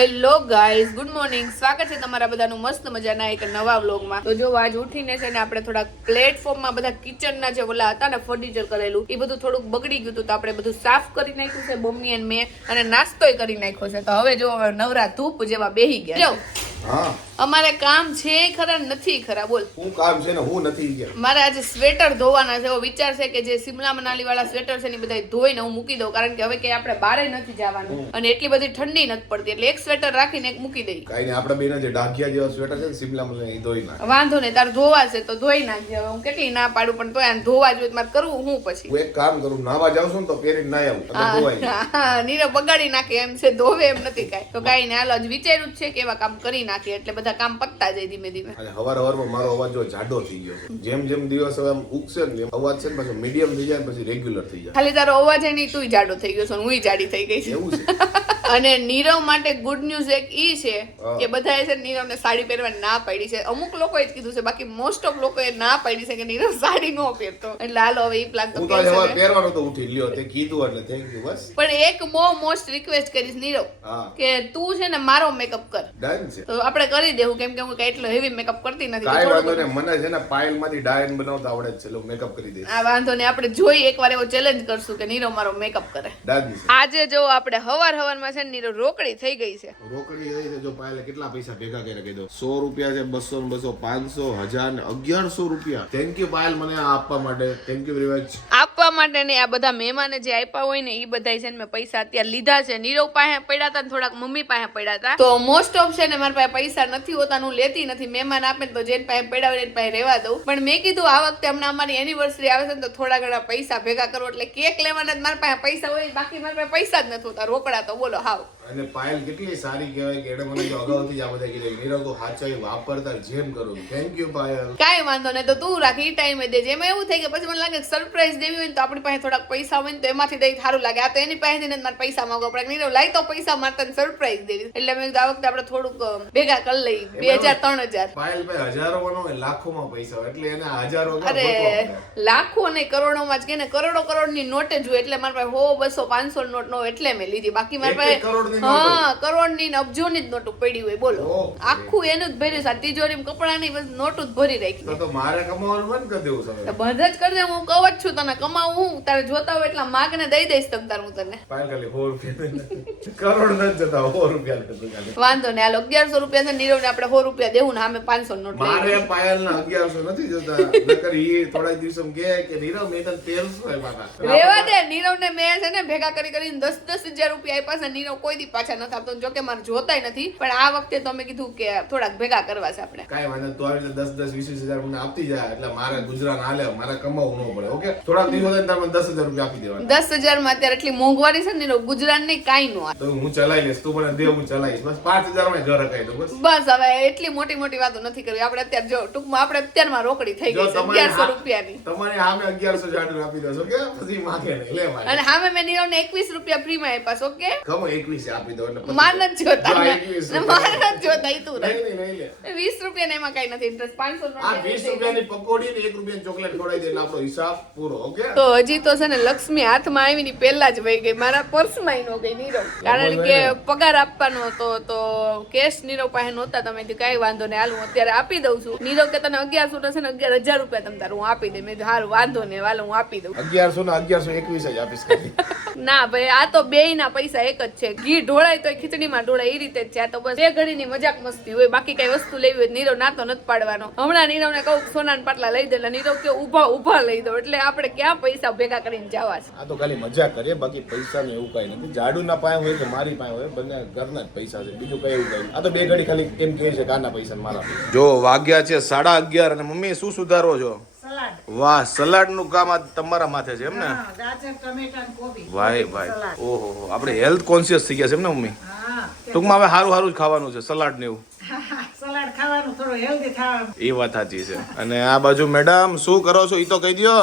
Hello guys good morning. સ્વાગત છે તમારા બધાનું મસ્ત મજાના એક નવા વ્લોગમાં. તો જો આજ ઉઠીને છે ને આપણે થોડા પ્લેટફોર્મમાં બધા કિચનના જે ઓલા હતા ને ફર્નિચર કરેલું, એ બધું થોડુંક બગડી ગયું હતું, તો આપણે બધું સાફ કરી નાખ્યું છે મમ્મી અને મેં, અને નાસ્તોય કરી નાખ્યો છે. તો હવે જો નવરા ધૂપ જેવા બેહી ગયા. જો હા. અમારે કામ છે ખરા નથી ખરા બોલ. હું કામ છે ને હું નથી ગયા. મારે આજે સ્વેટર ધોવાના છે એવો વિચાર છે કે જે સિમલા મનાલી વાળા સ્વેટર છે ને બધા ધોઈને હું મૂકી દઉં કારણ કે હવે કે આપણે બારે નથી જવાનું અને એટલી બધી ઠંડી નથી પડતી એટલે એક સ્વેટર રાખીને એક મૂકી દઈ. કાઈ નહીં આપણે બેના જે ડાઘિયા જેવા સ્વેટર છે ને સિમલા મનાલી ધોઈ નાખ. વાંધો નહીં તારે ધોવા છે તો ધોઈ નાખજે હવે હું કેટલી ના પાડું પણ તોય ધોવા જોઈએ મારે કરવું હું પછી? હું એક કામ કરું નાવા જાવ છું ને તો પહેરીને ના આવું એટલે નીરવ બગાડી નાખે એમ છે ધોવે એમ નથી કાંઈ. તો કાંઈ નહીં હાલો જ વિચાર્યું જ છે કે એવા કામ કરી નાખીએ એટલે બધા કામ પતતા જાય ધીમે ધીમે. અને હવાર હવારમાં મારો અવાજ જો જાડો થઈ ગયો. જેમ જેમ દિવસ હવે ઉગશે ને એમ અવાજ છે ને પાછો મીડિયમ થઈ જાય પછી રેગ્યુલર થઈ જાય. ખાલી તારો અવાજ એ નહીં તું જાડો થઈ ગયો છો હું જાડી થઈ ગઈ છું. એવું છે. અને નીરવ માટે ગુડ ન્યૂઝ એક ઈ છે કે બધાએ છે નીરવને સાડી પહેરવાની ના પાડી છે. અમુક લોકોએ જ કીધું છે બાકી મોસ્ટ ઓફ લોકોએ ના પાડી છે કે નીરવ સાડી નો પહેરતો. એટલે લાલ હવે ઈ પ્લાન તો. પહેરવાનું તો ઉઠી લ્યો તે કીધું એટલે થેન્ક યુ બસ. પણ એક બહુ મોસ્ટ રિક્વેસ્ટ કરીશ નીરવ કે તું છે ને મારો મેકઅપ કર. ડન છે. તો આપણે કરી દેવું કેમ કે હું કઈ એટલો હેવી મેકઅપ કરતી નથી કાઈ વાંધો ને મને છે ને પાયલમાંથી ડાયન બનાવતા આવડે છે. એટલે મેકઅપ કરી દે આ વાંધો ને આપણે જોઈ એકવાર એવો ચેલેન્જ કરશું કે નીરો મારો મેકઅપ કરે. આજે જો આપણે હવાર હવારમાં છે ને રોકડી થઈ ગઈ છે. રોકડી થઈ છે. જો પાયલે કેટલા પૈસા ભેગા કરીને કીધો? સો રૂપિયા છે 200 ને બસો પાંચસો હજાર ને અગિયારસો રૂપિયા. થેન્ક યુ પાયલ મને આ આપવા માટે. થેન્ક યુ વેરી મચ આપવા માટે ને આ બધા મહેમાને જે આપ્યા હોય ને એ બધા છે ને મેં પૈસા અત્યારે લીધા છે. નીરવ પાસે પડ્યા હતા થોડાક મમ્મી પાસે પડ્યા હતા. તો મોસ્ટ ઓફ છે ને મારા પાસે પૈસા નથી હોતા ને હું લેતી નથી. મહેમાન આપે ને તો જેન પાસે પડ્યા હોય પાસે રહેવા દઉં. પણ મેં કીધું આ વખતે હમણાં અમારી એનિવર્સરી આવે છે ને તો થોડા ઘણા પૈસા ભેગા કરો. એટલે કેક લેવાના જ મારા પાસે પૈસા હોય બાકી મારા પાસે પૈસા જ નથી હોતા. રોકડા તો બોલો હાવ. અને પાયલ કેટલી સારી કહેવાય કે મને તો અગાઉથી જ આ બધા કીધું નિરોગો હાચાઈ વાપરતા જેમ કરું. Thank you Payal. કાઈ વાંધો નહીં તો તું રાખ ઈ ટાઈમે દેજે એમાં એવું થાય કે પછી મને લાગે સરપ્રાઈઝ દેવી હોય ને તો આપણી પાસે થોડાક પૈસા હોય ને તો એમાંથી દઈ સારું લાગે. આ તો એની પાસેથી ને મારે પૈસા માંગવા પડે. નીરવ લાઈ તો પૈસા મારતા સરપ્રાઈઝ દેવી. એટલે મેં કીધું આ વખતે આપણે થોડુંક ભેગા કરી લઈ બે હજાર ત્રણ હજાર. પાયલ ભાઈ હજારોમાં ન હોય લાખોમાં પૈસા એટલે એને હજારો અરે? લાખો અને કરોડોમાં જ કે ને કરોડો કરોડની નોટ જ હોય એટલે મારા પાસે હો બસો પાંચસો નોટ નો એટલે મેં લીધી. બાકી મારા કરોડની પાસે હા કરોડની ને અબજોની જ નોટ પડી હોય બોલો. આખું એનું જ ભર્યું છે તિજોરી કપડાની બસ નોટ જ ભરી રાખી તો મારે કમાવાનું બંધ કરી દેવું છે બધા જ કરી દે હું કહું જ છું તને કમાવું હું તારે જોતા હોય એટલા માગ ને દઈ દઈશ તમ તાર હું તને. પાયલ ખાલી સો રૂપિયા કરોડ નથી જતા સો રૂપિયા વાંધો ને આ અગિયારસો રૂપિયા છે નીરવ ને આપણે સો રૂપિયા દેવું ને આમે પાંચસો નોટ મારે પાયલ ના અગિયારસો નથી જતા. નકર એ થોડા દિવસો કે કે નીરવ મેં તને તેરસો આપ્યા. રેવા દે નીરવ ને મેં છે ને ભેગા કરી કરીને દસ દસ હજાર રૂપિયા આપ્યા છે નીરવ કોઈ દી પાછા નથી આપતો જો કે મારે જોતાય નથી પણ આ વખતે તો અમે કીધું કે થોડાક ભેગા કરવા છે આપણે. કાઈ વાંધો. તો આવી દસ દસ વીસ વીસ હજાર મને આપતી જાય. એટલે મારે ગુજરાત હાલે મારે કમાવું ન પડે ઓકે? થોડા દિવસો તમે દસ હજાર રૂપિયા આપી દેવાના. દસ હજારમાં અત્યારે એટલી મોંઘવારી છે ને ગુજરાત ને કાઈ નો તો હું ચલાવી લઈશ તું મને દે હું ચલાવીશ. બસ પાંચ હજારમાં ઘર હકાઈ દઉં બસ બસ હવે એટલી મોટી મોટી વાતો નથી કરવી. આપણે અત્યારે જો ટૂંકમાં આપણે અત્યારમાં રોકડી થઈ ગઈ છે અગિયારસો રૂપિયાની. તમારે સામે અગિયારસો જાડું આપી દો કે પછી માગે નહીં લે મારે. અને સામે મેં નીરવ ને એકવીસ રૂપિયા ફ્રી માં આપ્યા છે ઓકે? ખમો એકવીસ આપી દો એટલે જોતા જો આ ને. 21 ને માર નથી જોતા ઈ તું વીસ રૂપિયા એમાં કઈ નથી ઇન્ટરેસ્ટ પાંચસો રૂપિયાની પકોડી ને એક રૂપિયાની ચોકલેટ ખવડાવી દે એટલે આપણો હિસાબ પૂરો ઓકે? તો હજી તો છે ને લક્ષ્મી હાથમાં આવી ની પહેલા જ વહી ગઈ મારા પર્સમાં નો ગઈ નીરવ. કારણ કે પગાર આપવાનો હતો તો કેશ નીરવ પાસે નહોતા તમે કઈ વાંધો નહીં હાલ હું અત્યારે આપી દઉં છું. નીરવ કે તને અગિયારસો થશે ને અગિયાર હજાર રૂપિયા તમે તારું હું આપી દે. મેં હાલ વાંધો નહીં હાલ હું આપી દઉં. અગિયારસો ને અગિયારસો એકવીસ જ આપીશ ના ભાઈ આ તો બે ના પૈસા એક જ છે. ઘી ઢોળાય તો ખીચડીમાં ઢોળાય એ રીતે જ છે. આ તો બસ બે ઘડીની મજાક મસ્તી હોય બાકી કઈ વસ્તુ લેવી હોય નીરવ ના તો નથી પાડવાનો. હમણાં નીરવને કહું સોનાના પાટલા લઈ દે. એટલે નીરવ કે ઊભા ઊભા લઈ દો એટલે આપણે ક્યાં પૈસા ભેગા કરીને જવા છે? આ તો ખાલી મજા કરીએ બાકી પૈસા ને એવું કઈ નથી. જાડુ ના પાસે હોય કે મારી પાસે હોય બંને ઘરના જ પૈસા છે. બીજું કઈ એવું કઈ આ તો બે ઘડી ખાલી કેમ કહે છે કાના પૈસા મારા પૈસા. જો વાગ્યા છે સાડા અગિયાર અને મમ્મી શું સુધારો છો? વાહ સલાડનું કામ આ તમારા માથે છે એમ ને? હા ગાજર ટમેટા ને કોબી. ભાઈ ભાઈ ઓહો આપણે હેલ્થ કોન્શિયસ થઈ ગયા છે એમ ને મમ્મી? ટૂંકમાં હવે સારું સારું જ ખાવાનું છે સલાડ ને એવું. સલાડ ખાવાનું થોડું હેલ્ધી ખાવાનું. એ વાત સાચી છે. અને આ બાજુ મેડમ શું કરો છો? એ તો કહી દો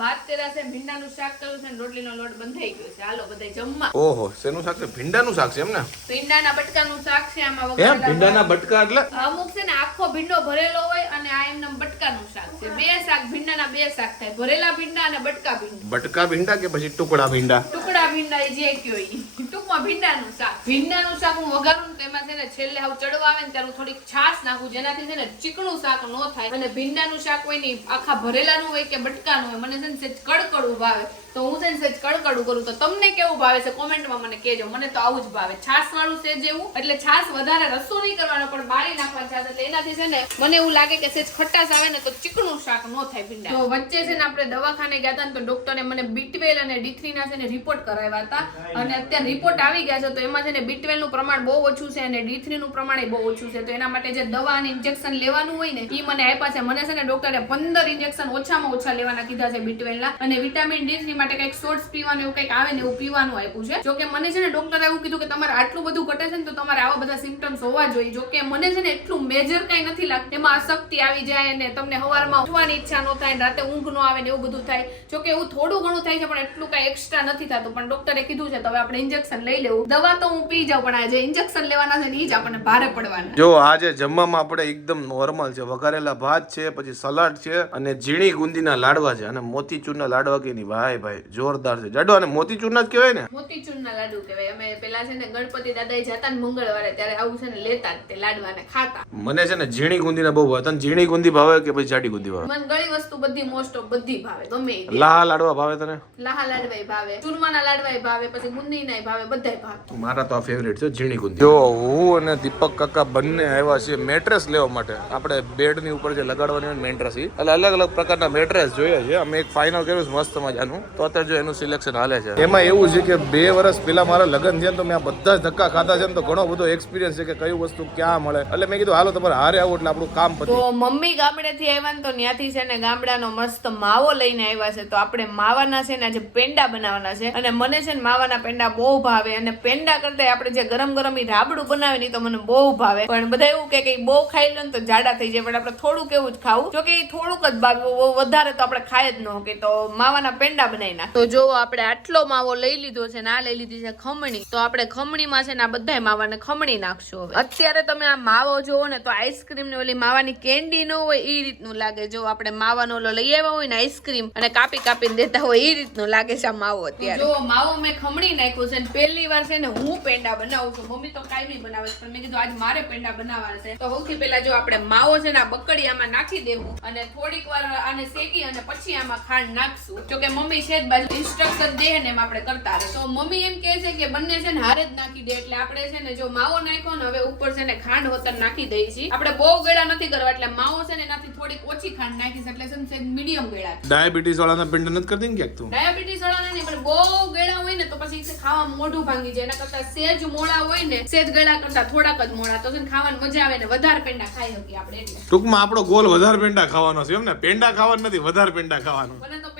ભાત કર્યા છે ભીંડાનું શાક કર્યું છે રોટલીનો લોટ બંધાઈ ગયો છે. હાલો બધા જમવા. ઓહો શેનું શાક છે? ભીંડાનું શાક છે એમ ને? ભીંડાના બટકાનું શાક છે આમાં એમ? વઘારેલા ભીંડાના બટકા એટલે? અમુક છે ને આખો ભીંડો ભરેલો હોય અને આ એમનેમ બટકાનું શાક છે. બે શાક ભીંડાના બે શાક થાય. ભરેલા ભીંડા અને બટકા ભીંડા. બટકા ભીંડા કે પછી ટુકડા ભીંડા? ટુકડા ભીંડા એ જે કયો ઈ. ટૂંકમાં ભીંડાનું શાક. ભીંડાનું શાક હું વઘારું તો એમાં છે ને છેલ્લે આવું ચડવા આવે ને ત્યારે હું થોડીક છાશ નાખું જેનાથી છે ને ચીકણું શાક ન થાય. અને ભીંડાનું શાક હોય ને આખા ભરેલાનું હોય કે બટકાનું હોય મને છે ને સેજ કડકડું ભાવે તો હું છે ને સહેજ કડકડું કરું. તો તમને કેવું ભાવે છે? કોમેન્ટમાં મને કહેજો. મને તો આવું જ ભાવે. છાશ વાળું છે જેવું. એટલે છાશ વધારે રસો નહીં કરવાનો, પણ બાળી નાખવાની છાસ એટલે એનાથી છે ને મને એવું લાગે કે સહેજ ખટાશ આવે ને તો ચીકણું શાક ન થાય ભીંડા. તો વચ્ચે છે ને આપણે દવાખાને ગયા હતા ને તો ડોક્ટરે મને બીટવેલ અને ડી છે ને રિપોર્ટ કરાવ્યા હતા. અને અત્યારે રિપોર્ટ આવી ગયા છે તો એમાં છે ને બીટવેલનું પ્રમાણ બહુ ઓછું છે અને ડી નું પ્રમાણ બહુ ઓછું છે. તો એના માટે જે દવા અને ઇન્જેક્શન લેવાનું હોય ને એ મને આપ્યા છે. મને છે ને ડોક્ટરે પંદર ઇન્જેક્શન ઓછામાં ઓછા લેવાના કીધા છે બીટવેલ ના. અને વિટામિન ડી માટે કંઈક સોર્ટ્સ પીવાનું એવું કંઈક આવે ને એવું પીવાનું આપ્યું છે. જોકે મને છે ને ડોક્ટરે એવું કીધું કે તમારે આટલું બધું ઘટે છે ને તો તમારે આવા બધા સિમ્ટમ્સ હોવા જોઈએ. જોકે મને છે ને એટલું મેજર કઈ નથી લાગતું. એમાં અશક્તિ આવી જાય ને તમને સવારમાં ઉઠવાની ઈચ્છા ન થાય રાતે ઊંઘ ન આવે ને એવું બધું થાય. જોકે એવું થોડું ઘણું થાય છે પણ એટલું કઈ એક્સ્ટ્રા નથી થતું. પણ ડોક્ટરે કીધું છે, તો હવે આપણે ઇન્જેક્શન લઈ લેવું. દવા તો હું પી જાઉં, પણ આ ઇન્જેક્શન લેવાના છે ને જ આપણને ભારે પડવાના જો આજે જમવામાં આપણે એકદમ નોર્મલ છે. વઘારેલા ભાત છે, પછી સલાડ છે અને ઝીણી ગુંદીના લાડવા છે અને મોતીચૂરના લાડવા કે ભાઈ ભાઈ. જોરદાર છે. જાડો અને મોતીચૂરના જ કહેવાય ને? મોતીચૂરના લાડુ કહેવાય. અમે પેલા છે ને ગણપતિ દાદા જતા ને મંગળવારે ત્યારે આવું છે ને લેતા તે લાડવાને ખાતા. મને છે ને ઝીણી ગુંદીના બહુ ભાવે. તને ઝીણી ગુંદી ભાવે કે પછી જાડી ગુંદી ભાવે? મને ગળી વસ્તુ બધી મોસ્ટ ઓફ બધી ભાવે ગમે લાહા લાડવા ભાવે તને? લાહા લાડવા ભાવે ચૂરમાના લાડવા ભાવે પછી બુંદીનાય ભાવે બધાય ભાવે. મારા તો આ ફેવરેટ છે ઝીણી ગુંદી. જો હું અને દીપક કાકા બંને આવ્યા છીએ મેટ્રેસ લેવા માટે. આપણે બેડની ઉપર જે લગાડવાની હોય મેટ્રેસ એટલે અલગ અલગ પ્રકારના મેટ્રેસ જોઈએ છે. અમે એક ફાઇનલ કર્યું છે મસ્ત મજાનું. તો અત્યારે જો એનું સિલેક્શન હાલે છે. એમાં એવું છે કે બે વર્ષ પહેલા મારા લગ્ન છે તો મેં આ બધા જ ધક્કા ખાધા છે ને તો ઘણો બધો એક્સપિરિયન્સ છે કે કયું વસ્તુ ક્યાં મળે. એટલે મેં કીધું હાલો તમારે હારે આવો એટલે આપણું કામ પતે તો મમ્મી ગામડેથી આવ્યા ને તો ત્યાંથી છે ને ગામડાનો મસ્ત માવો લઈને આવ્યા છે. તો આપણે માવાના છે ને આજે પેંડા બનાવવાના છે. અને મને છે ને માવાના પેંડા બહુ ભાવે અને પેંડા કરતા આપણે જે ગરમ ગરમ ઈ રાબડું બનાવે ને તો મને બહુ ભાવે. પણ બધા એવું કે કે બહુ ખાઈ લો ને તો જાડા થઈ જાય. પણ આપણે થોડુંક એવું જ ખાવું. જો કે થોડુંક જ ભાવે વધારે તો આપણે ખાય જ ન કે તો માવાના પેંડા બનાવી નાખ. તો જો આપણે આટલો માવો લઈ લીધો છે ને આ લઈ લીધી છે ખમણી તો આપણે ખમણીમાં છે ને આ બધાય માવાને ખમણી નાખશું હવે. અત્યારે તમે આ માવો જોવો ને તો આઈસ્ક્રીમ ને ઓલી માવાની કેન્ડી ન હોય એ રીતનું લાગે. જો આપણે માવાનો ઓલો લઈ આવ્યા હોય ને આઈસ્ક્રીમ અને કાપી કાપીને દેતા હોય એ રીતનું લાગે છે આ માવો અત્યારે. જો માવો મેં ખમણી નાખ્યો છે ને પહેલી વાર છે ને હું પેંડા બનાવું છું. મમ્મી તો કાંઈ નહીં બનાવે છે પણ મેં કીધું આજ મારે પેંડા બનાવવાના છે. તો સૌથી પહેલા જો આપણે માવો છે ને આ બકડી આમાં નાખી દેવું અને થોડીક વાર આને શેકી અને પછી આમાં ખાંડ નાખશું. જો કે મમ્મી છે જ બાજુ ઇન્સ્ટ્રક્શન દે ને એમ આપણે કરતા રહે. તો મમ્મી એમ કહે છે કે બંને છે ને હારે જ નાખી દે એટલે આપણે છે ને જો માવો નાખ્યો ને હવે ઉપર છે ને ખાંડ હોતર નાખી દઈ છીએ. આપણે બહુ ગળા નથી કરવા એટલે માવો છે ને એનાથી થોડીક ઓછી ખાંડ નાખીશ એટલે છે ને મીડિયમ ગળા ડાયાબિટીસ વાળાના પિંડ નથી કરતી ને ક્યાંક તું? ડાયાબિટીસ વાળાને નહીં પણ બહુ ગળા હોય ને તો પછી ખાવા મોઢું ભાંગી જાય. એના કરતા સેજ મોળા હોય ને સેજ ગળા કરતા થોડાક જ મોળા. તો છે ને ખાવાની મજા આવે ને વધારે પેંડા ખાઈ શકીએ આપણે એટલે. ટૂંકમાં આપણો ગોલ વધારે પેંડા ખાવાનો છે એમ ને? પેંડા ખાવાનું નથી વધારે પેંડા ખાવાનું. મને તો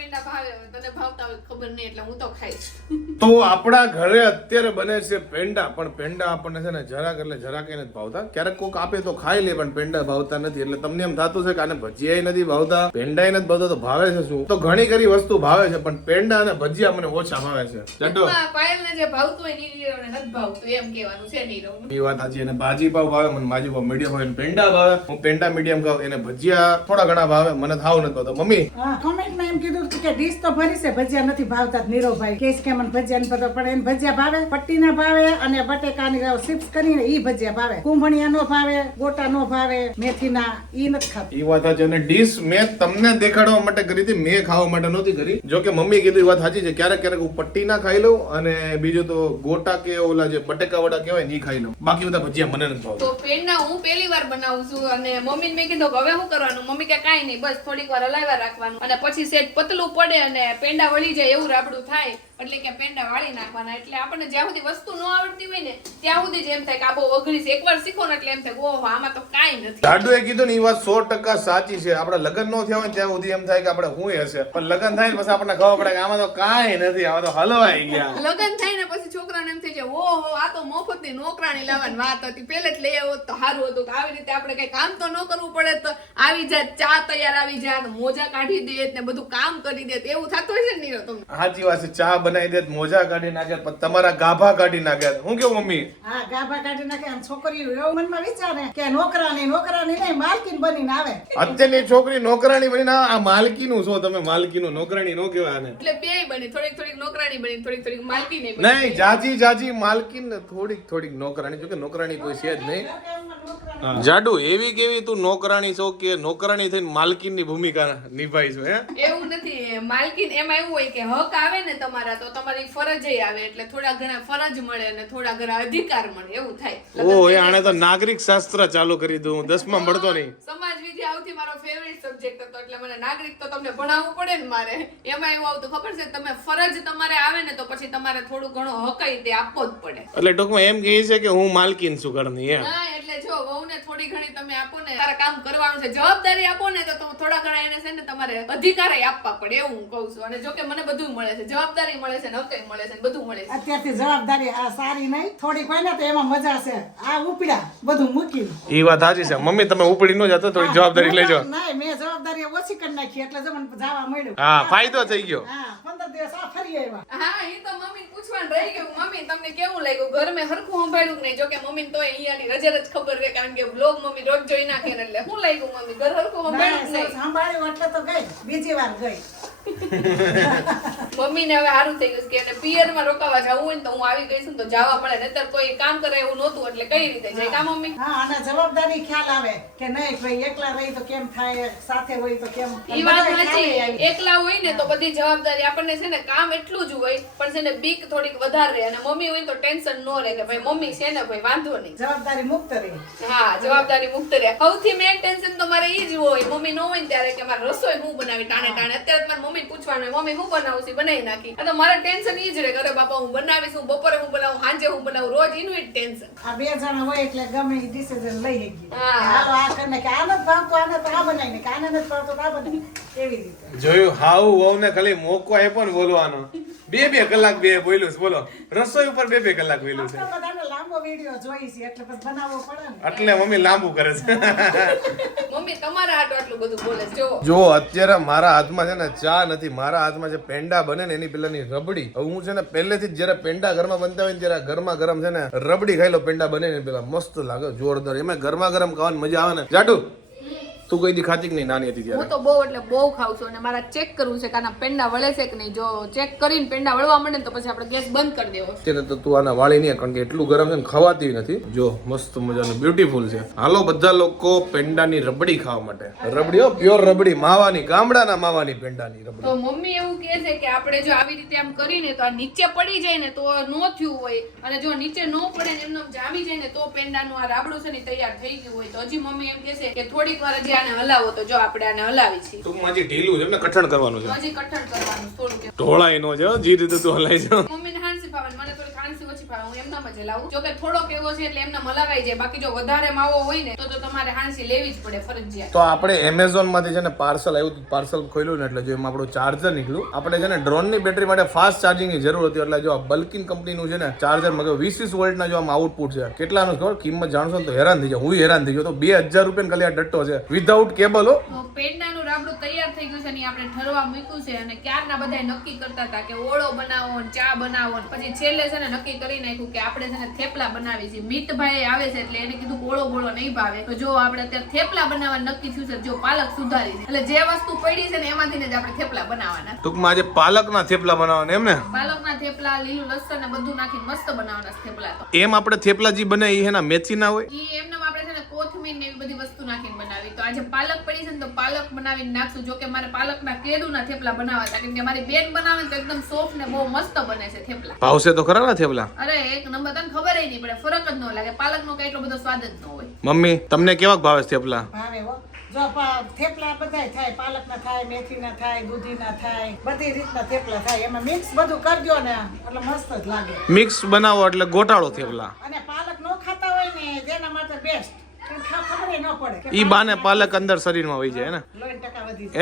તો આપણા ઘરે અત્યારે બને છે પેંડા પણ પેંડા આપણને છે ને જરાક એટલે જરાક નથી ભાવતા. ક્યારેક કોક આપે તો ખાઈ લે પણ પેંડા ભાવતા નથી. એટલે તમને એમ થતું છે કે આને ભજીયા નથી ભાવતા. પેંડા નથી ભાવતા તો ભાવે છે શું? તો ઘણી ખરી વસ્તુ ભાવે છે પણ પેંડા અને ભજીયા મને ઓછા ભાવે છે. ચડો પાયલને જે ભાવતું હોય નીરવને નથી ભાવતું એમ કહેવાનું છે નીરવનું એ વાત સાચી એને ભાજી ભાવ ભાવે મને ભાજી ભાવ મીડિયમ ભાવે પેંડા ભાવે. હું પેંડા મીડિયમ ખાવ એને ભજીયા થોડા ઘણા ભાવે મને થાવ નથી ભાવતો. મમ્મી. હા કોમેન્ટમાં એમ કીધું કે ડીશ તો ભરી છે ભજીયા નથી ભાવતા નીરવભાઈ. કે કે મને ભજીયા ભાવતા પણ એને ભજીયા ભાવે પટ્ટી ના ભાવે અને બટેકાની ચિપ્સ કરીને ઈ ભજીયા ભાવે. કુંભણિયા નો ભાવે ગોટા નો ભાવે મેથીના ઈ નથી ખાતું. એ વાત સાચી. અને ડીશ મેં તમને દેખાડવા માટે કરી હતી મેં ખાવા માટે નહોતી કરી. જો કે મમ્મી કીધું વાત સાચી છે ક્યારેક ક્યારેક હું પટ્ટી ના ખાઈ લઉં અને બીજું તો ગોટા કે ઓલા જે બટેકા વડા કહેવાયની ખાઈ લઉં. બાકી બધા ભજીયા મને નથી ભાવતા. તો પેંડા હું પહેલી વાર બનાવું છું અને મમ્મીને મેં કીધું કે હવે શું કરવાનું? મમ્મી કે કાંઈ નહીં બસ થોડીક વાર હલાવ્યા રાખવાનું. અને પછી સેજ પતલું પડે અને પેંડા વળી જાય એવું રાબડું થાય. એટલે કે પેંડા વાળી નાખવાના. એટલે આપણને જ્યાં સુધી વસ્તુ ન આવડતી હોય ને ત્યાં સુધી જ એમ થાય કે આ બહુ અઘરી છે. એકવાર શીખો ને એટલે એમ થાય ઓહો આમાં તો કાંઈ નથી. દાદુએ કીધું ને એ વાત સો ટકા સાચી છે. આપડે લગ્ન નો થયા હોય ત્યાં સુધી એમ થાય કે આપણે હું હશે. પણ લગ્ન થાય ને પછી આપણને ખબર પડે કે આમાં તો કાંઈ નથી. આમાં તો હલવાઈ ગયા. લગન થાય ને પછી છોકરાને એમ થઈ જાય ઓહો આ તો મફતની નોકરાણી લાવવાની વાત હતી. પેલે જ લઈ આવો તો સારું હતું કે આવી રીતે આપણે કઈ કામ તો ન કરવું પડે તો આવી જાત ચા તૈયાર આવી જાત મોજા કાઢી દઈએ ને બધું કામ કરી દે એવું થતું હશે ને નીરો તમને? સાચી વાત છે ચા બનાવી દેત મોજા કાઢી નાખે પણ તમારા ગાભા કાઢી નાખે હું કેવું મમ્મી? હા ગાભા કાઢી નાખે આમ છોકરી એવું મનમાં વિચારે કે નોકરાની નોકરાની નહીં માલકીન બનીને આવે. અત્યારની છોકરી નોકરાણી બની ના આ માલકીનું છો તમે માલકીનું નોકરાણી નો કહેવાય આને. એટલે બે બની થોડીક થોડીક નોકરાણી બની થોડીક થોડીક માલકી નહીં જાજી જાજી માલકીન ને થોડીક થોડીક નોકરાણી જો કે નોકરાણી કોઈ છે જ નહીં. જાડુ એવી કેવી તું નોકરાણી છો કે નોકરાણી થઈને માલકીનની ભૂમિકા નિભાઈ છો હે? એવું નથી માલકીન એમાં એવું હોય કે હક આવે ને તમારા તો તમારી ફરજ આવે એટલે થોડા ઘણા ફરજ મળે અને થોડા ઘણા અધિકાર મળે એવું થાય. ઓ એ આણે તો નાગરિક શાસ્ત્ર ચાલુ કરી દઉં હું દસમાં ભણતો નહીં. સમાજ વિદ્યા આવતી મારો ફેવરેટ સબ્જેક્ટ હતો એટલે મને નાગરિક તો તમને ભણાવવું પડે ને મારે. એમાં એવું આવતું ખબર છે? તમે ફરજ તમારે આવે ને તો પછી તમારે થોડું ઘણો હક તે આપવો જ પડે. એટલે ટૂંકમાં એમ કહે છે કે હું માલકીન છું ઘરની એમ. હા એટલે જો વહુને થોડી ઘણી તમે આપો ને તારા કામ કરવાનું છે જવાબદારી આપો ને તો થોડા ઘણા એને છે ને તમારે અધિકાર આપવા પડે એવું હું કહું છું. અને જો કે મને બધું મળે છે. જવાબદારી મળે છે ને મળે છે બધું મળે છે. અત્યારથી જવાબદારી આ સારી નહીં. થોડીક હોય ને તો એમાં મજા છે. આ ઉપડ્યા બધું મૂકી એ વાત સાચી છે. મમ્મી તમે ઉપડી ન જતો થોડી જવાબદારી લેજો. નહીં મેં જવાબદારી ઓછી કરી નાખી. એટલે જો મને જવા મળ્યું. હા ફાયદો થઈ ગયો. હા પંદર દિવસ આ ફરી આવ્યા. હા એ તો મમ્મી પૂછવાનું રહી ગયું. મમ્મી તમને કેવું લાગ્યું? ઘર મેં હરખું સંભાળ્યું કે નહીં? જો કે મમ્મી તો અહીંયાની નજર જ ખબર રહે કારણ કે બ્લોગ મમ્મી રોજ જોઈ નાખે ને એટલે. શું લાગ્યું મમ્મી? ઘર હરખું સંભાળ્યું નહીં? સંભાળ્યું એટલે તો ગઈ. બીજી વાર ગઈ. મમ્મીને હવે સારું થઈ ગયું કે એને પિયરમાં રોકાવા જવું હોય તો હું આવી ગઈ છું તો જવા પડે નહીતર કોઈ કામ કરે એવું નહોતું એટલે કઈ રીતે? જાય કા મમ્મી? હા અને જવાબદારી ખ્યાલ આવે કે નહીં ભાઈ એકલા રહી તો કેમ થાય સાથે હોય તો કેમ ઈ વાત સાચી. એકલા હોય ને તો બધી જવાબદારી આપણને છે ને કામ એટલું જ હોય પણ છે ને બીક થોડીક વધારે રહે. અને મમ્મી હોય તો ટેન્શન નો રહે કે ભાઈ મમ્મી છે ને ભાઈ વાંધો નહીં. જવાબદારી મુક્ત રહે. હા જવાબદારી મુક્ત રહે. સૌથી મેન ટેન્શન તો મારે ઈ જ હોય. મમ્મી ન હોય ત્યારે કે મારે રસોઈ હું બનાવી ટાણે ટાણે. અત્યારે મારી મમ્મી પૂછવાનું હોય, મમ્મી હું બનાવું છું? બનાવી નાખી. આ તો મારે ટેન્શન ઈ જ રહે ઘરે બાપા હું બનાવીશ હું બપોરે હું બનાવું સાંજે હું બનાવું. રોજ એનું જ ટેન્શન આ બે જણા હોય એટલે ગમે એ ડિસિઝન લઈ શકીએ. હાલો આ કરીને કે આને જ ભાવતું આને તો આ બનાવી ને કે આને નથી ભાવતો આ બનાવી એવી રીતે. જોયું? હાઉ હાવ વહુને ખાલી મોકો આપ્યો ને બોલવાનો. બે બે કલાક બે બોલ્યું છે, બોલો. રસોઈ ઉપર બે બે કલાક બોલ્યું છે. લાંબો વીડિયો જોઈ છે એટલે પછી બનાવવો પડે એટલે મમ્મી લાંબુ કરે છે. મમ્મી તમારા હાથ આટલું બધું બોલે છે. જો. જો અત્યારે મારા હાથમાં છે ને ચા નથી મારા હાથમાં જે પેંડા બને ને એની પેલાની રબડી. હવે હું છે ને પહેલેથી જ જ્યારે પેંડા ઘરમાં બનતા હોય ને ત્યારે ગરમા ગરમ છે ને રબડી ખાઈ લો પેંડા બને ને પેલા મસ્ત લાગે જોરદાર. એમાં ગરમા ગરમ ખાવાની મજા આવે ને. જાડુ તું કઈ દી ખાતી કે નહીં નાની હતી ત્યારે? હું તો બહુ એટલે બહુ ખાઉં છું અને મારા ચેક કરવું છે કે આના પેંડા વળે છે કે નહીં? જો ચેક કરીને પેંડા વળવા મળે ને તો પછી આપણે ગેસ બંધ કરી દેવો. તેને તો તું આના વાળી નહીં કારણ કે એટલું ગરમ છે ને ખવાતી નથી. જો મસ્ત મજાનું બ્યુટીફુલ છે. હાલો બધા લોકો પેંડાની રબડી ખાવા માટે. રબડી હો પ્યોર રબડી. માવાની ગામડાના માવાની પેંડાની રબડી. તો મમ્મી એવું કહે છે કે આપણે જો આવી રીતે આમ કરીને તો આ નીચે પડી જાય ને તો નો થયું હોય. અને જો નીચે નો પડે ને એમને જામી જાય ને તો પેંડાનું આ રાબડું છે ને તૈયાર થઈ ગયું હોય. તો હજી મમ્મી એમ કહે છે કે થોડીક વાર હજી આને હલાવો તો જો આપણે આને હલાવી છીએ. ટૂંકમાં હજી ઢીલું છે ને કઠણ કરવાનું છે. તો હજી કઠણ કરવાનું થોડું. ઢોળાય નો છે જે રીતે તું હલાઈ છે મમ્મીને હાંસી ભાવે મને થોડી ઓછી હું એમનામ જ હલાવું જો કે થોડોક એવો છે એટલે એમને મલાવાઈ જાય. બાકી જો વધારે માવો હોય ને તો તો તમારે હાંસી લેવી જ પડે ફરજિયાત. તો આપણે એમેઝોનમાંથી છે ને પાર્સલ આવ્યું પાર્સલ ખોલ્યું ને એટલે જો એમાં આપણું ચાર્જર નીકળ્યું. આપણે છે ને ડ્રોનની બેટરી માટે ફાસ્ટ ચાર્જિંગની જરૂર હતી. એટલે જો આ બલ્કિન કંપનીનું છે ને ચાર્જર મગર વીસ વીસ વોલ્ટના જો આમ આઉટપુટ છે. કેટલાનું ખબર? કિંમત જાણશો તો હેરાન થઈ જાય હું હેરાન થઈ ગયો. તો બે હજાર રૂપિયા ખાલી આ ડટ્ટો છે. વિધાઉટ કેબલ હો. પેંડાનું રાબડું તૈયાર થઈ ગયું છે ને આપણે ઠરવા મૂક્યું છે અને ક્યારના બધા નક્કી કરતા હતા કે ઓળો બનાવો ચા બનાવો પછી છેલ્લે છે ને નક્કી કરી નાખ્યું કે આપણે છે ને થેપલા બનાવી છે મિતભાઈ આવે છે એટલે એને કીધું બોળો બોળો નહીં ભાવે. તો જો આપણે અત્યારે થેપલા બનાવવા નક્કી થયું છે જો પાલક સુધારી છે. એટલે જે વસ્તુ પડી છે ને એમાંથી જ આપણે થેપલા બનાવવાના. ટૂંકમાં આજે પાલકના થેપલા બનાવવાના એમ ને? પાલકના થેપલા લીલું લસણ ને બધું નાખીને મસ્ત બનાવવાના થેપલા તો. એમ આપણે થેપલા જે બને એ એના મેથી ના હોય? એ એમને કોથમીર ને એવી બધી વસ્તુ નાખીને બનાવી. તો આજે પાલક પડી છે ને તો પાલક બનાવીને નાખશું. જો કે મારે પાલકના કેદુના થેપલા બનાવવા હતા કેમ કે મારી બેન બનાવે તો એકદમ સોફ્ટ ને બહુ મસ્ત બને છે થેપલા. ભાવશે તો ખરા ને થેપલા? અરે એક નંબર તને ખબર નહીં પડે. ફરક જ ન લાગે. પાલકનો કઈ એટલો બધો સ્વાદ જ ન હોય. મમ્મી તમને કેવા ભાવે છે થેપલા? ભાવે હો. જો થેપલા બધાય થાય. પાલકના થાય મેથીના થાય દૂધીના થાય. બધી રીતના થેપલા થાય. એમાં મિક્સ બધું કરજો ને એટલે મસ્ત જ લાગે. મિક્સ બનાવો એટલે ગોટાળો થેપલા. અને પાલક ન ખાતા હોય ને તેના માટે બેસ્ટ ઈ બાને પાલક અંદર શરીરમાં વહી જાય ને?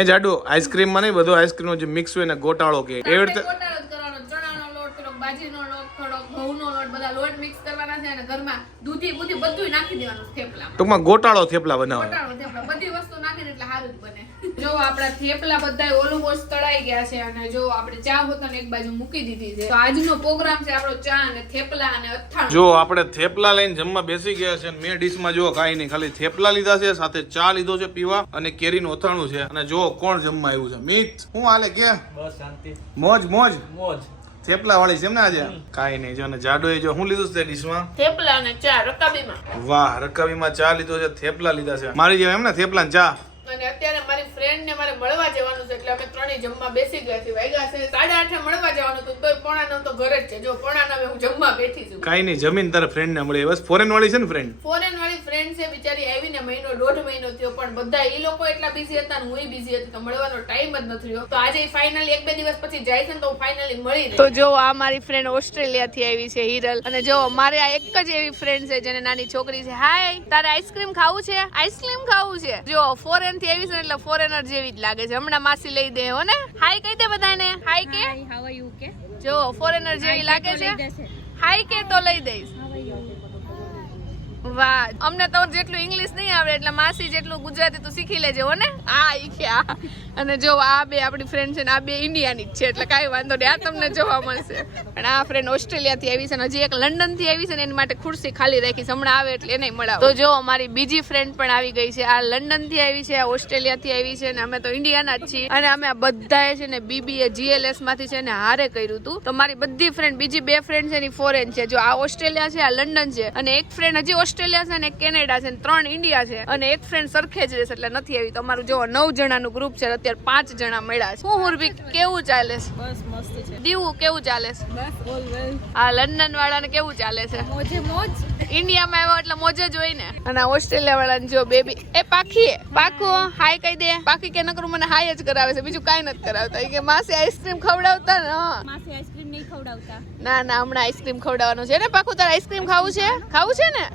એ જાડુ આઈસ્ક્રીમમાં નહીં બધું આઈસ્ક્રીમનો જે મિક્સ હોય ને ગોટાળો કે એવી રીતે આપણે ગોટાળો જ કરવાનો ચણાનો લોટ થોડોક બાજરીનો લોટ થોડોક ઘઉંનો લોટ બધા લોટ મિક્સ કરવાના છે છે ને ઘરમાં દૂધી બુધી બધું નાખી દેવાનું થેપલામાં. ટૂંકમાં ગોટાળો થેપલા બનાવવાના. બધી વસ્તુ નાખીને એટલે સારું જ બને. જો આપણા થેપલા બધા ઓલમોસ્ટ તળાઈ ગયા છે અને જો આપણે ચા બોતલ એક બાજુ મૂકી દીધી છે. તો આજનો પ્રોગ્રામ છે આપણો ચા અને થેપલા અને અથાણું. જો આપણે થેપલા લઈને જમવા બેસી ગયા છે અને મેં ડીશમાં જો કાંઈ નહીં ખાલી થેપલા લીધા છે સાથે ચા લીધો છે પીવા અને કેરીનું અથાણું છે. અને જો કોણ જમવા આવ્યું છે? મિત હું હાલે કે? બસ શાંતિ. મોજ મોજ. મોજ. થેપલા વાળી છે ને આજે? કાંઈ નહીં જો અને એ જો હું લીધું છે ડીશમાં? થેપલા અને ચા રકાબીમાં. વાહ રકાબીમાં ચા લીધો છે થેપલા લીધા છે. મારી જેમ એમ ને થેપલા ચા? અને અત્યારે મારી ફ્રેન્ડ ને મારે મળવા જવાનું છે એટલે અમે ત્રણેય જમવા બેસી ગયા છીએ વાગ્યા છે. સાડા આઠે મળવા જવાનું હતું તોય પોણા નવ તો ઘરે જ છે. જો પોણા નવે હું જમવા બેઠી છું. કાંઈ નહીં જમીન તારા ફ્રેન્ડ ને મળી. બસ ફોરેન વાળી છે ને ફ્રેન્ડ ફોરેન વાળી ફ્રેન્ડ છે બિચારી આવીને મહિનો દોઢ મહિનો થયો પણ બધા એ લોકો એટલા બિઝી હતા ને હું બિઝી હતી તો મળવાનો ટાઈમ જ નથી રહ્યો. તો આજે ફાઇનલી એક બે દિવસ પછી જાય છે ને તો ફાઇનલી મળી તો જો આ મારી ફ્રેન્ડ ઓસ્ટ્રેલિયા થી આવી છે હિરલ. અને જો મારે આ એક જ એવી ફ્રેન્ડ છે જેને નાની છોકરી છે. હાય તારે આઈસ્ક્રીમ ખાવું છે? આઈસ્ક્રીમ ખાવું છે? જો ફોરેન થી આવી છે એટલે ફોરેનર જેવી જ લાગે છે. હમણાં માસી લઈ દે હો ને? હાય કહી દે બધાને. હાય કે? જો ફોરેનર જેવી લાગે છે. હાય કે તો લઈ દઈશ? વાહ. અમને તો જેટલું ઇંગ્લિશ નહીં આવડે, એટલે માસી જેટલું ગુજરાતી તું શીખી લેજે ને. આ શીખ્યા અને જો, આ બે આપણી ફ્રેન્ડ છે ને, આ બે ઇન્ડિયાની જ છે, એટલે કાંઈ વાંધો નહીં. આ તમને જોવા મળશે. પણ આ ફ્રેન્ડ ઓસ્ટ્રેલિયાથી આવી છે ને, હજી એક લંડનથી આવી છે ને, એની માટે ખુરશી ખાલી રાખી હમણાં આવે એટલે એને મળાવ. તો જો, અમારી બીજી ફ્રેન્ડ પણ આવી ગઈ છે. આ લંડનથી આવી છે, આ ઓસ્ટ્રેલિયા થી આવી છે ને, અમે તો ઇન્ડિયાના જ છીએ. અને અમે આ બધાએ છે ને બીબીએ જીએલએસમાંથી છે ને, હારે કર્યું હતું તો મારી બધી ફ્રેન્ડ બીજી બે ફ્રેન્ડ છે એની ફોરેન છે. જો, આ ઓસ્ટ્રેલિયા છે, આ લંડન છે. અને એક ફ્રેન્ડ હજી ઓસ્ટ્રેલિયા છે અને કેનેડા છે ત્રણ ઇન્ડિયા છે અને એક ફ્રેન્ડ સરખે જ રહેશે એટલે નથી આવી. તો અમારું જો નવ જણાનું ગ્રુપ છે અત્યારે પાંચ જણા મળ્યા છે. હું હુરભી કેવું ચાલે છે? બસ મસ્ત છે. દીવું કેવું ચાલે છે? બસ ઓલ વેલ આ લંડન વાળાને કેવું ચાલે છે? મોજે મોજ. ઇન્ડિયામાં આવ્યો એટલે મોજ જ હોય ને. અને ઓસ્ટ્રેલિયા વાળાને જો બેબી એ પાખી પાખું હાય કહી દે. પાખી કે નકરું મને હાય જ કરાવે છે બીજું કાંઈ નથી કરાવતા. કે માસી આઈસ્ક્રીમ ખવડાવતા ને માસી આઈસ્ક્રીમ નહીં ખવડાવતા. ના ના હમણાં આઈસ્ક્રીમ ખવડાવવાનું છે. ને પાખું તારે આઈસ્ક્રીમ ખાવું છે? ખાવું છે ને?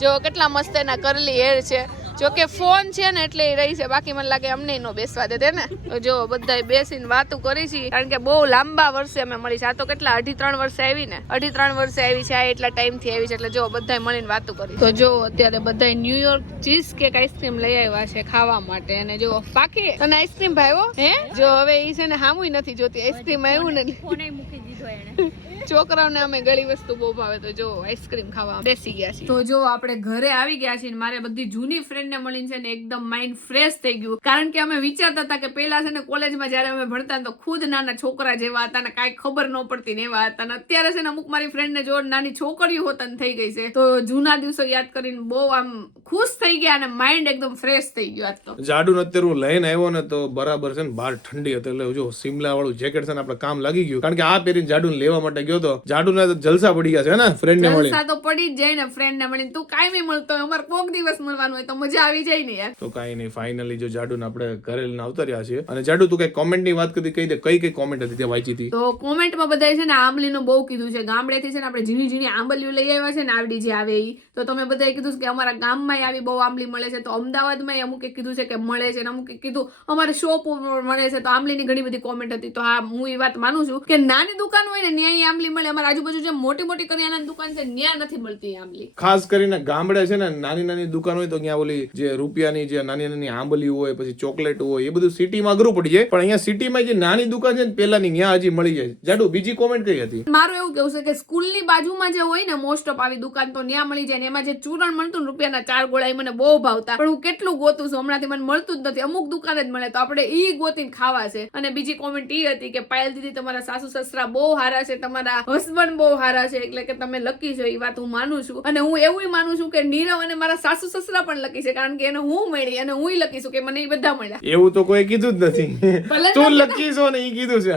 જો કેટલા મસ્ત એના કરલી હેર છે. જો કે ફોન છે ને એટલે એ રહી છે. બાકી મને લાગે અમને નો બેસવા દે દે ને? જો બધા બેસીને વાતો કરી છે. કારણ કે બહુ લાંબા વર્ષે અમે મળી છે. આ તો કેટલા અઢી ત્રણ વર્ષે આવી ને? અઢી ત્રણ વર્ષે આવી છે આ એટલા ટાઈમથી આવી છે. એટલે જો બધા મળીને વાતો કરી તો જો અત્યારે બધા ન્યુયોર્ક ચીઝ કેક આઈસ્ક્રીમ લઈ આવ્યા છે ખાવા માટે. અને જો પાકી તને આઈસ્ક્રીમ ભાઈઓ હે? જો હવે એ છે ને હામુય નથી જોતી. આઈસ્ક્રીમ આવ્યું ને ફોન મૂકી દીધો એને છોકરાઓને અમે ગળી વસ્તુ બહુ ભાવે તો જો આઈસ્ક્રીમ ખાવા બેસી ગયા છીએ. તો જો આપણે ઘરે આવી ગયા છીએ ને મારે બધી જૂની ફ્રેન્ડ ને મળીને છે ને એકદમ માઇન્ડ ફ્રેશ થઈ ગયું. કારણ કે અમે વિચારતા હતા કે પેલા છે ને કોલેજમાં જ્યારે અમે ભણતા તો ખુદ નાના છોકરા જેવા હતા ને કાંઈ ખબર ન પડતી ને એવા હતા ને અત્યારે છે ને અમુક મારી ફ્રેન્ડ ને જો નાની છોકરીઓ હોતા ને થઈ ગઈ છે. તો જૂના દિવસો યાદ કરીને બહુ આમ ખુશ થઈ ગયા અને માઇન્ડ એકદમ ફ્રેશ થઈ ગયું આજ તો. જાડુ અત્યારે હું લઈને આવ્યો ને તો બરાબર છે ને બહાર ઠંડી હતી એટલે જો સિમલા વાળું જેકેટ છે ને આપણે કામ લાગી ગયું. કારણ કે આ પહેરીને જાડુ લેવા માટે ગયો તો જાડુ ના જલસા પડી ગયા છે ને? ફ્રેન્ડ ને મળી. તો પડી જ જાય ને ફ્રેન્ડ ને મળી તું કાંઈ મળતો અમાર કોક દિવસ મળવાનું હોય તો મજા આવી જાય ને યાર. તો કાઈ નહીં ફાઇનલી જો જાડુ ને આપણે ઘરે લઈને આવતા છીએ. અને જાડુ તું કઈ કોમેન્ટની વાત કરી કહી દે કઈ કઈ કોમેન્ટ હતી ત્યાં વાંચી હતી? તો કોમેન્ટમાં બધાય છે ને આંબલીનું બહુ કીધું છે. ગામડે થી છે ને આપણે ઝીણી ઝીણી આંબલીઓ લઈ આવ્યા છે ને આવડી જે આવે ઈ. તો તમે બધાએ કીધું કે અમારા ગામમાં આવી બહુ આંબલી મળે છે. તો અમદાવાદમાં અમુકે કીધું છે કે મળે છે અને અમુકે કીધું અમારે શોપ મળે છે. તો આંબલીની ઘણી બધી કોમેન્ટ હતી. તો હા હું એ વાત માનું છું કે નાની દુકાન હોય ને ન્યાય આંબલી મળે. અમારા આજુબાજુ જે મોટી મોટી કરિયાના દુકાન છે ત્યાં નથી મળતી એ આંબલી. ખાસ કરીને ગામડે છે ને નાની નાની દુકાન હોય તો ત્યાં ઓલી જે રૂપિયાની જે નાની નાની આંબલી હોય પછી ચોકલેટ હોય એ બધું સિટીમાં અઘરું પડી જાય. પણ અહીંયા સિટીમાં જે નાની દુકાન છે ને પેલાની ત્યાં હજી મળી જાય જાડુ બીજી કોમેન્ટ કઈ હતી? મારું એવું કેવું છે કે સ્કૂલની બાજુમાં જે હોય ને મોસ્ટ ઓફ આવી દુકાન તો ત્યાં મળી જાય ને એમાં જે ચૂરણ મળતું ને રૂપિયાના ચાર ગોળા એ મને બહુ ભાવતા. પણ હું કેટલું ગોતું છું હમણાંથી મને મળતું જ નથી. અમુક દુકાન જ મળે તો આપણે ઈ ગોતીને ખાવા છે. અને બીજી કોમેન્ટ ઈ હતી કે પાયલ દીદી તમારા સાસુ સસરા બહુ સારા છે તમારા હસબન્ડ બહુ સારા છે એટલે કે તમે લકી છો એ વાત હું માનું છું. અને હું એવું માનું છું કે નીરવ અને મારા સાસુ સસરા પણ લકી છે કારણ કે એને હું મળી અને હું લકી છું કે મને એ બધા મળ્યા. એવું તો કોઈ કીધું જ નથી. તું લકી છો ને એ કીધું છે.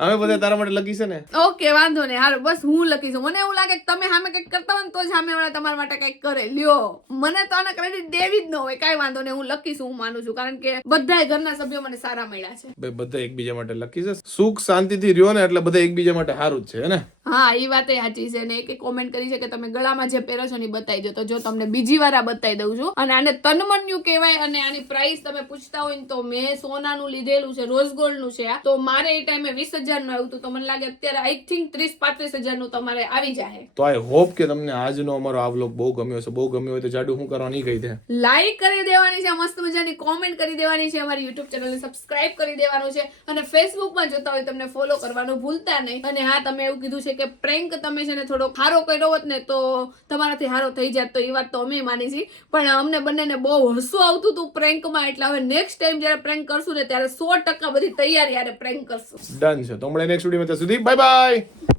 અમે બધા તારા માટે લકી છે ને? ઓકે વાંધો નહીં. હારું બસ હું લકી છું. મને એવું લાગે કે તમે સામે કંઈક કરતા હોય ને તો જ સામે વાળા તમારા માટે કંઈક કરે. લ્યો મને તો આને ક્રેડિટ દેવી જ ન હોય. કાંઈ વાંધો નહીં હું લકી છું હું માનું છું. કારણ કે બધા ઘરના સભ્યો મને સારા મળ્યા છે. બધા એકબીજા માટે લકી છે. સુખ શાંતિથી રહ્યો ને એટલે બધા એકબીજા માટે સારું જ છે ને? હા એ વાત સાચી છે. ને એક કોમેન્ટ કરી છે કે તમે ગળામાં જે પહેરો છો ને બતાવી દો. તો જો તમને બીજી વાર આ બતાવી દઉં છું. અને આને તનમન્યું કહેવાય અને આની પ્રાઇસ તમે પૂછતા હોય તો મેં સોનાનું લીધેલું છે રોઝ ગોલ્ડનું છે આ. તો મારે એ ટાઈમે વીસ હજારનું આવ્યું હતું. તો મને લાગે અત્યારે આઈ થિંક ત્રીસ પાંત્રીસ હજારનું તમારે આવી જાય તો આઈ હોપ કે તમને આજનો અમારો આ વ્લોગ બહુ ગમ્યો છે બહુ ગમ્યો હોય તો જાડુ હું કરવાની કહી દે. લાઈક કરી દેવાની છે મસ્ત મજાની કોમેન્ટ કરી દેવાની છે. અમારી યુટ્યુબ ચેનલને સબસ્ક્રાઇબ કરી દેવાનું છે. અને ફેસબુકમાં જોતા હોય તમને ફોલો કરવાનું ભૂલતા નહીં. અને હા તમે એવું કીધું છે કે પ્રેન્ક તમે છે ને થોડો હારો કર્યો હોત ને તો તમારાથી સારો થઈ જાત. તો એ વાત તો અમે માની છીએ. પણ અમને બંનેને બહુ હસવું આવતું હતું પ્રેન્કમાં એટલે હવે નેક્સ્ટ ટાઈમ જ્યારે પ્રેન્ક કરશું ને ત્યારે સો ટકા બધી તૈયારી યારે પ્રેન્ક કરશું. ડન છે. તો નેક્સ્ટ વીડિયો સુધી બાય બાય